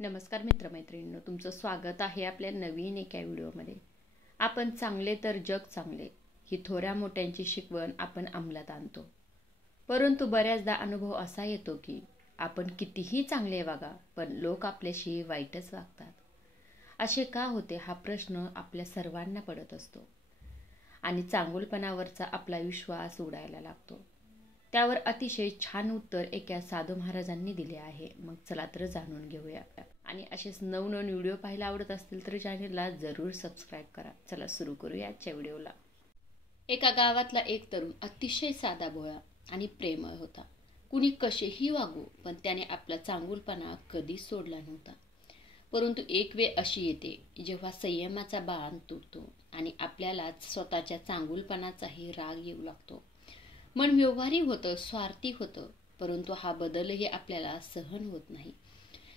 नमस्कार मित्रमैत्रिणींनो, तुमचं स्वागत आहे आपल्या नवीन एका व्हिडिओमध्ये. आपण चांगले तर जग चांगले ही थोड्या मोठ्यांची शिकवण आपण अंमलात आणतो. परंतु बऱ्याचदा अनुभव असा येतो की आपण कितीही चांगले वागा पण लोक आपल्याशी वाईटच वागतात. असे का होते हा प्रश्न आपल्या सर्वांना पडत असतो आणि चांगुलपणावरचा आपला विश्वास उडायला लागतो. त्यावर अतिशय छान उत्तर एका साधू महाराजांनी दिले आहे. मग चला तर जाणून घेऊया. आणि असेच नवनवीन व्हिडिओ पाहायला आवडत असतील तर चॅनलला जरूर सबस्क्राईब करा. चला सुरू करूया आजच्या व्हिडिओला. एका गावातला एक तरुण अतिशय साधा भोळा आणि प्रेमळ होता. कुणी कसेही वागू पण त्याने आपला चांगुलपणा कधीच सोडला नव्हता. परंतु एक वेळ अशी येते जेव्हा संयमाचा बांध तुटतो आणि आपल्याला स्वतःच्या चांगुलपणाचाही राग येऊ लागतो. मन व्यवहारी होतं, स्वार्थी होतं, परंतु हा बदलही आपल्याला सहन होत नाही.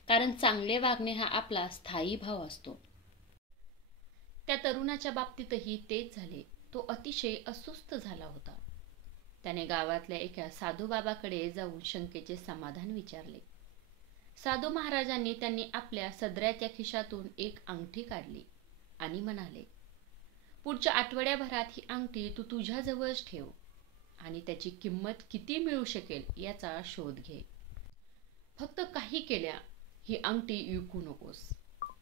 कारण चांगले वागणे हा आपला स्थायी भाव असतो. त्या तरुणाच्या बाबतीतही तेच झाले. तो अतिशय अस्वस्थ झाला होता. त्याने गावातल्या एका साधू बाबाकडे जाऊन शंकेचे समाधान विचारले. साधू महाराजांनी त्यांनी आपल्या सदऱ्याच्या खिशातून एक अंगठी काढली आणि म्हणाले, पुढच्या आठवड्याभरात ही अंगठी तू तुझ्याजवळच ठेव आणि त्याची किंमत किती मिळू शकेल याचा शोध घे. फक्त काही केल्या ही अंगठी विकू नकोस.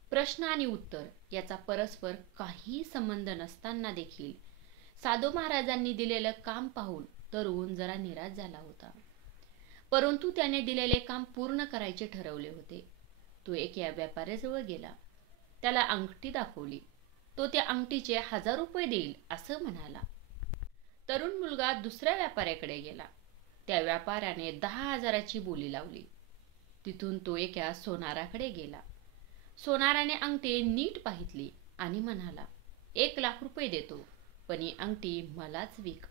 प्रश्न आणि उत्तर याचा परस्पर काही संबंध नसताना देखील साधू महाराजांनी दिलेलं काम पाहून तरुण जरा निराश झाला होता. परंतु त्याने दिलेले काम पूर्ण करायचे ठरवले होते. तो एका व्यापाऱ्याजवळ गेला. त्याला अंगठी दाखवली. तो त्या अंगठीचे 1000 रुपये देईल असं म्हणाला. तरुण मुलगा दुसऱ्या व्यापाऱ्याकडे गेला. त्या व्यापाऱ्याने 10,000ची बोली लावली. तिथून तो एका सोनाराकडे गेला. सोनाराने अंगठी नीट पाहितली आणि म्हणाला, 1,00,000 रुपये देतो, पण ही अंगठी मलाच विक.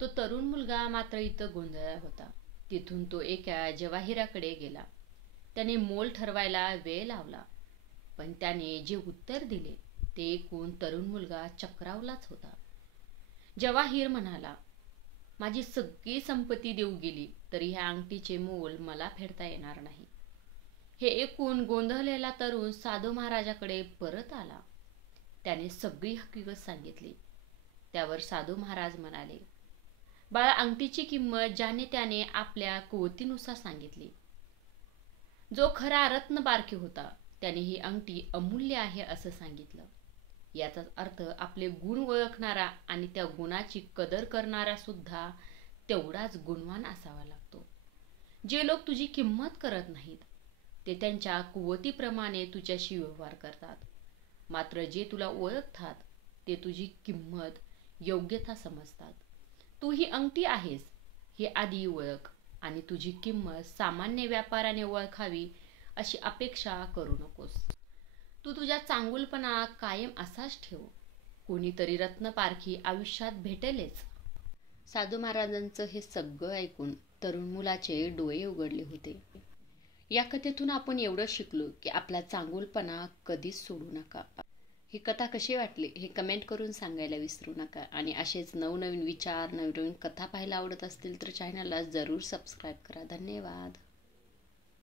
तो तरुण मुलगा मात्र इथं गोंधळला होता. तिथून तो एका जवाहिराकडे गेला. त्याने मोल ठरवायला वेळ लावला, पण त्याने जे उत्तर दिले ते ऐकून तरुण मुलगा चक्रावलाच होता. जवाहीर म्हणाला, माझी सगळी संपत्ती देऊ गेली तरी ह्या अंगठीचे मोल मला फेडता येणार नाही. हे ऐकून गोंधळलेला तरुण साधू महाराजाकडे परत आला. त्याने सगळी हकीकत सांगितली. त्यावर साधू महाराज म्हणाले, बाळा, अंगठीची किंमत ज्याने त्याने आपल्या कुवतीनुसार सांगितली. जो खरा रत्न बारके होता त्याने ही अंगठी अमूल्य आहे असं सांगितलं. याचाच अर्थ आपले गुण ओळखणारा आणि त्या गुणाची कदर करणारा सुद्धा तेवढाच गुणवान असावा लागतो. जे लोक तुझी किंमत करत नाहीत ते त्यांच्या कुवतीप्रमाणे तुझ्याशी व्यवहार करतात. मात्र जे तुला ओळखतात ते तुझी किंमत, योग्यता समजतात. तू ही अंगठी आहेस हे आधी ओळख आणि तुझी किंमत सामान्य व्यापाराने ओळखावी अशी अपेक्षा करू नकोस. तू तुझ्या चांगुलपणा कायम असाच ठेव. कोणीतरी रत्नपारखी आयुष्यात भेटेलच. साधू महाराजांचं हे सगळं ऐकून तरुण मुलाचे डोळे उघडले होते. या कथेतून आपण एवढं शिकलो की आपला चांगुलपणा कधीच सोडू नका. ही कथा कशी वाटली हे कमेंट करून सांगायला विसरू नका. आणि असेच नवनवीन विचार, नवनवीन कथा पाहायला आवडत असतील तर चॅनलला जरूर सबस्क्राईब करा. धन्यवाद.